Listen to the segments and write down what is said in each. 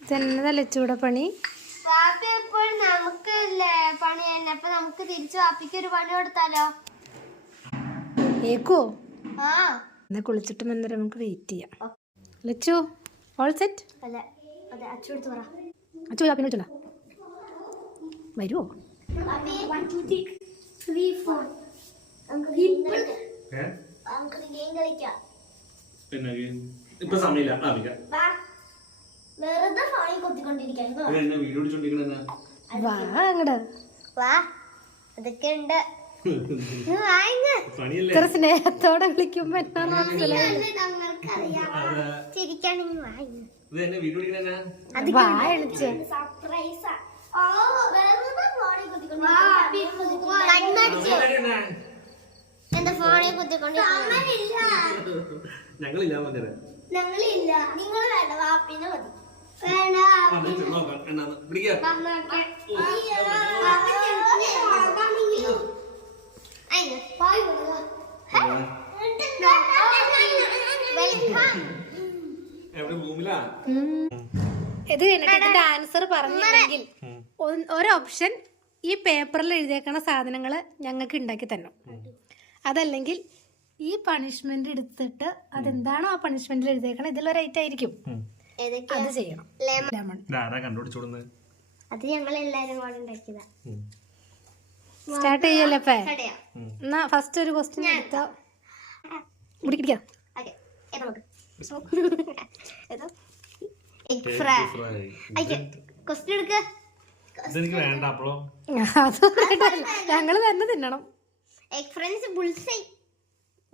ഇതെന്നതാ ലച്ചൂടെ പണി? വാപ്പി എപ്പോഴും നമുക്കല്ലേ പണി തന്നെ. അപ്പൊ നമുക്ക് തിരിച്ചു വാപ്പിക്ക് ഒരു പണി കൊടുത്താലോ? ഏക്കോ ആ. എന്നാ കുളിച്ചിട്ട് വന്നേരം നമുക്ക് വെയിറ്റ് ചെയ്യാം. ലച്ചു ഓൾ സെറ്റ് അല്ല അതെ അച്ചു എടുത്ത് പറ. അച്ചു വരുമോ പിന്നെ ഇപ്പൊ സമയമില്ല. അറിയില്ല വെറുതെ ഫോണിൽ കുത്തിക്കൊണ്ടിരിക്കാൻ എന്നെ വീഡിയോ വാ അങ്ങട്. വാ അതൊക്കെ ഉണ്ട്. പണിയല്ലേ? ഇത്ര സ്നേഹത്തോടെ വിളിക്കുമ്പോ മനസ്സിലായി. ചിരിക്കാണെങ്കിൽ വാങ്ങ ഇത് എന്നെ വീഡിയോ വാ സർപ്രൈസാ ഓ വെറുതെ ഫോണിൽ കുത്തിക്കൊണ്ടിരിക്കാൻ എന്റെ ഫോണിൽ കുത്തിക്കൊണ്ടിരിക്കാൻ ഞങ്ങളില്ല നിങ്ങൾ വേണ്ട വാപ്പിനെ മതി. നോക്കാം. എന്നാന്ന്? പിടിക്കുക എവിടെ? റൂമിലാ? ഇത് കഴിഞ്ഞിട്ട് ഇതിന്റെ ആൻസർ പറഞ്ഞില്ലെങ്കിൽ ഒരു ഓപ്ഷൻ ഈ പേപ്പറിൽ എഴുതിയേക്കണ സാധനങ്ങൾ ഞങ്ങൾക്ക് ഉണ്ടാക്കി തരണം. അതല്ലെങ്കിൽ ഈ പണിഷ്മെന്റ് എടുത്തിട്ട് അതെന്താണോ ആ പണിഷ്മെന്റിൽ എഴുതിയേക്കണം ഇതിലൊരു ഐറ്റം ആയിരിക്കും. അത് ചെയ്യണം. ലെമൺ. ഇതാരാ കണ്ടുപിടിച്ചോടുന്നത് അത് ഞങ്ങൾ എല്ലാരും കൂടെ ഉണ്ടാക്കിയതാ. സ്റ്റാർട്ട് ചെയ്യല്ലേ എന്നാ ഫസ്റ്റ് ഒരു ക്വസ്റ്റ്യൻ എടുത്തോ. പിടിക്കാം. ഓക്കെ ഏതോ? Egg fry. ക്വസ്റ്റ്യൻ എടുക്ക. ഇതെനിക്ക് വേണ്ട അപ്പളോ? അത് ഞങ്ങൾ തന്നെ തിന്നണം. എഗ് ഫ്രൈസ് ബുൾസൈ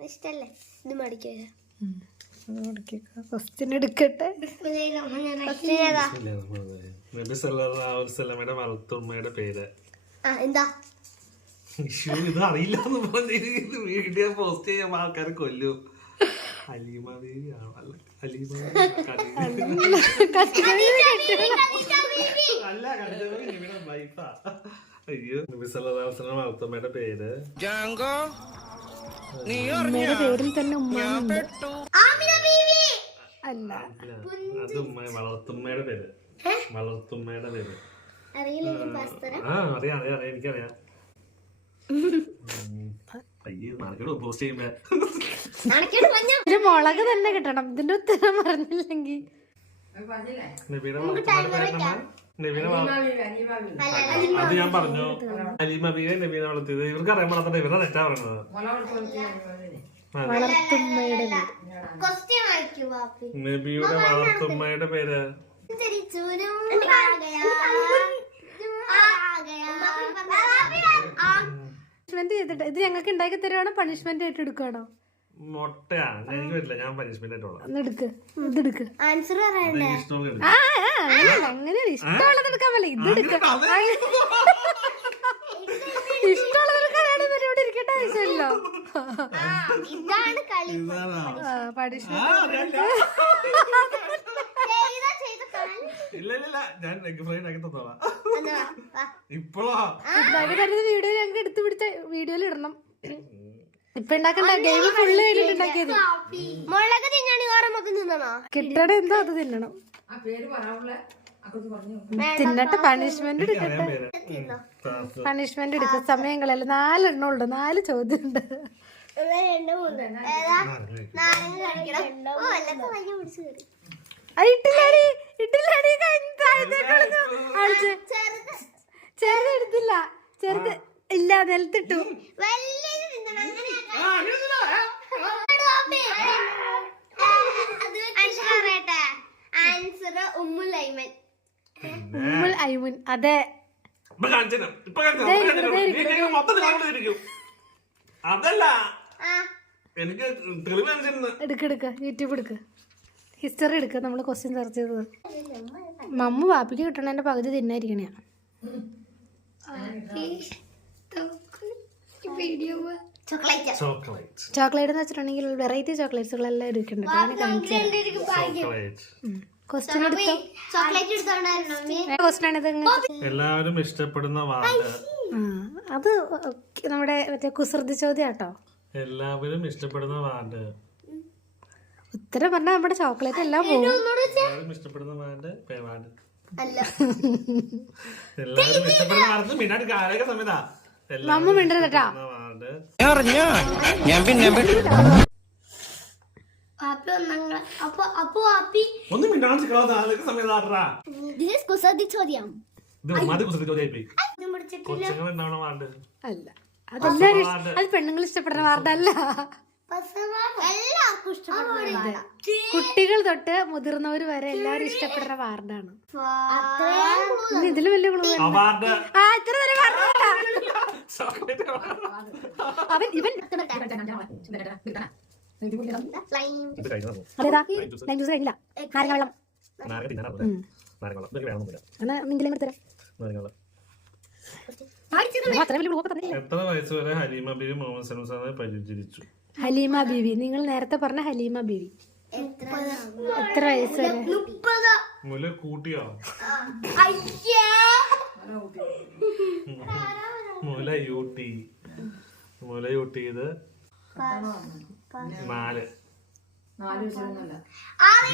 ഇഷ്ടല്ലേ? ഇത് മടിക്കുക ക്വസ്റ്റ്യൻ എടുക്കട്ടെ? ക്വസ്റ്റ്യൻ ഏതാ? നബി സല്ലല്ലാഹു അലൈഹി വസല്ലമയുടെ വളർത്തുമ്മയുടെ പേര്. എന്താ? ഇത് അറിയില്ല എന്ന് വീഡിയോ പോസ്റ്റ് ചെയ്യുമ്പോൾ ആൾക്കാർ കൊല്ലും. ഹലീമ? അല്ല അലീമ അല്ല കണ്ടത് നിവിയുടെ വൈഫാ അയ്യോ നബി സല്ലല്ലാഹു അലൈഹി വസല്ലം വളർത്തുമ്മയുടെ പേര്. അമ്മയുടെ പേരിൽ തന്നെ ബീവി അല്ല. ഇല്ല, അത് ഉമ്മ വളർത്തുമ്മയുടെ പേര്. വളർത്തുമ്മയുടെ പേര്. ആ അറിയാം അറിയാം അറിയാം എനിക്കറിയാം. ഒരു മുളക് തന്നെ കിട്ടണം. ഇതിന്റെ ഉത്തരം പറഞ്ഞില്ലെങ്കിൽ. അത് ഞാൻ പറഞ്ഞു? അലീമ ബീവെ നബീനെ വളർത്തിയത്. ഇവർക്ക് അറിയാൻ പാടാത്ത ഇവരുടെ തെറ്റാ പറയുന്നത് വളർത്തുമ്മയുടെ പേര്. നബിയുടെ വളർത്തുമ്മയുടെ പേര്? പണിഷ്മെന്റ് ചെയ്തിട്ട്. ഇത് ഞങ്ങൾക്ക് ഉണ്ടാക്കി തരുവാണോ? പണിഷ്മെന്റ് ആയിട്ട് എടുക്കുവാണോ? അങ്ങനെയല്ല. ഇഷ്ടമുള്ളത് എടുക്കാൻ പറ്റില്ല. ഇഷ്ടമുള്ളത് എടുക്കാനാണ് ഇരിക്കേണ്ട ആവശ്യമല്ലോ ഇതാണ് കളി വീഡിയോ ഞങ്ങൾക്ക് എടുത്ത് പിടിച്ച വീഡിയോയിൽ ഇടണം. ഇപ്പൊ ഉണ്ടാക്കണ്ട ഗെയിം ഫുള്ള് കഴിഞ്ഞിട്ട് ഉണ്ടാക്കിയത് മുളക് തിന്നാണ് തിന്നണോ? കിട്ടണ എന്തോ അത് തിന്നണം. തിന്നട്ടെ പണിഷ്മെന്റ് എടുക്കട്ടെ. പണിഷ്മെന്റ് എടുക്ക സമയങ്ങളല്ല? നാലെണ്ണം ഉണ്ട് നാല് ചോദ്യം ഉണ്ട് ഇട്ടില്ലാടി ഇട്ടില്ലാടി അടിച്ച് ചെറുത് ഇല്ല നിലത്തിട്ടു ആൻസർ ഉമ്മുൽ ഐമൻ ഉമ്മുൽ ഐമുൻ അതെ ഇപ്പൊ കാണിച്ചു. ഇപ്പൊ കാണിച്ചു മൊത്തത്തിൽ. അതല്ല എനിക്ക് തെളിവ് കാണിച്ചിരുന്നു എടുക്കെടുക്ക യൂട്യൂബ് എടുക്ക. ഹിസ്റ്ററി എടുക്ക. നമ്മൾ ക്വസ്റ്റ്യൻ സെർച്ച് ചെയ്തത്. മമ്മ വാപ്പിക്ക് കിട്ടണതിന്റെ പകുതി തിന്നായിരിക്കണേ. ചോക്ലേറ്റ് ചോക്ലേറ്റ് ചോക്ലേറ്റ് എന്ന് വെച്ചിട്ടുണ്ടെങ്കിൽ വെറൈറ്റി ചോക്ലേറ്റ്സുകളെല്ലാം എടുക്കുന്നുണ്ട് അങ്ങനെ കാണിച്ചു ചോക്ലേറ്റ് ക്വസ്റ്റ്യൻ എടുത്തോ? ചോക്ലേറ്റ് ക്വസ്റ്റ്യൻ ആണ് ഇത് എല്ലാവരും ഇഷ്ടപ്പെടുന്ന അത് നമ്മുടെ മറ്റേ കുസൃതി ചോദ്യം കേട്ടോ എല്ലാവരും ഇഷ്ടപ്പെടുന്ന വാണ്ട് ഉത്തരം പറഞ്ഞാൽ നമ്മുടെ ചോക്ലേറ്റ് എല്ലാം പോകും. എല്ലാവരും ഇഷ്ടപ്പെടുന്ന വാണ്ട് പേവാണ്ട് അല്ല. എല്ലാവരും ഇഷ്ടപ്പെടുന്ന വാർഡ് മിന്നാട് കാലൊക്കെ സമയത്താ മമ്മ ഒന്നാം മിണ്ടാണ്ട് സമയത്താട്ടാ ചോദ്യം. അല്ല. അതെല്ലാരും അത് പെണ്ണുങ്ങൾ ഇഷ്ടപ്പെടുന്ന വാർഡല്ല. കുട്ടികൾ തൊട്ട് മുതിർന്നവർ വരെ എല്ലാരും ഇഷ്ടപ്പെടുന്ന വാർഡാണ്. ഇതിൽ വലിയ ഗുണം ആ ഇത്ര വരെ അവൻ ഇവൻ അതേതാ? ലൈം ജ്യൂസ് കഴിഞ്ഞില്ല. നാരങ്ങ വെള്ളം നാരങ്ങ നാരങ്ങ നാരങ്ങ എത്ര വയസ്സ് വരെ ഹലീമ ബീവി മുഹമ്മദ് സലൂം സാറിനെ പരിചരിച്ചു? ഹലീമ ബീവി നിങ്ങൾ നേരത്തെ പറഞ്ഞ ഹലീമ ബീവി. എത്ര വയസ്സ് വരെ? മുല കൂട്ടിയോ? അയ്യേ. മുല യൂട്ടി. മുല യൂട്ടിയത് നാല്.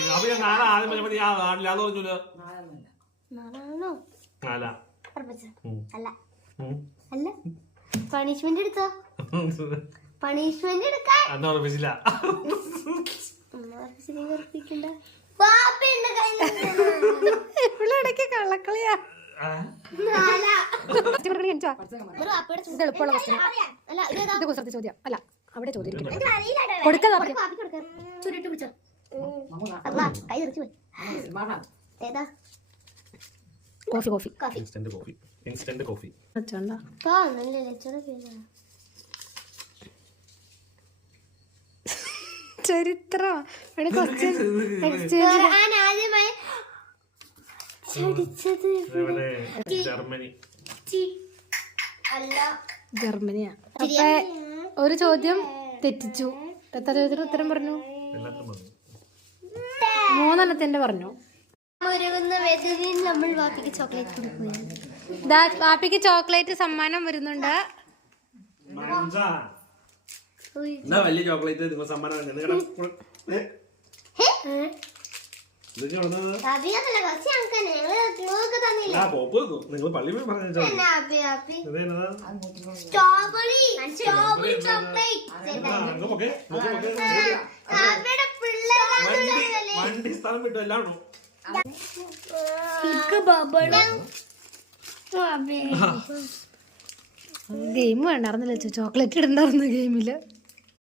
അപ്പൊ ഞാൻ നാല് ആദ്യം പറഞ്ഞപ്പോ ഞാൻ നാലില്ലാന്ന് നാലാ. നാല്. അല്ല. അല്ല. പണിഷ്മെന്റ് എടുത്തോ? പണിഷ്മെന്റ് എടുക്കാൻ. ഇടയ്ക്ക് കള്ളക്കളിയാ. എളുപ്പമുള്ള കുസൃതി ചോദ്യം. അല്ല അവിടെ ചോദ്യം. കൊടുക്കാതെ. ചുരുട്ടി പിടിച്ചോ അല്ല കൈ തെറിച്ചു പോയി. ഏതാ? Coffee coffee. Coffee. Instant coffee ചരിത്രം. ജർമ്മനി. ജർമ്മനിയാ. അപ്പൊ ഒരു ചോദ്യം തെറ്റിച്ചു. എത്ര ചോദ്യത്തിന് ഉത്തരം പറഞ്ഞു? മൂന്നെണ്ണത്തിന്റെ പറഞ്ഞു. നമ്മൾ പാപ്പിക്ക് ചോക്ലേറ്റ് കൊടുക്കുകയാണ്. ദാ പാപ്പിക്ക് ചോക്ലേറ്റ് സമ്മാനം വരുന്നുണ്ട്. ഉയ്. വലിയ ചോക്ലേറ്റ് നിങ്ങൾ സമ്മാനം നിങ്ങൾ പള്ളി പോയി പറഞ്ഞു വണ്ടി സ്ഥലം വിട്ടു എല്ലാം ഉണ്ടോ ഗെയിം വേണ്ടായിരുന്നില്ല ചോക്ലേറ്റ് ഇടണ്ടായിരുന്നു ഗെയിമിൽ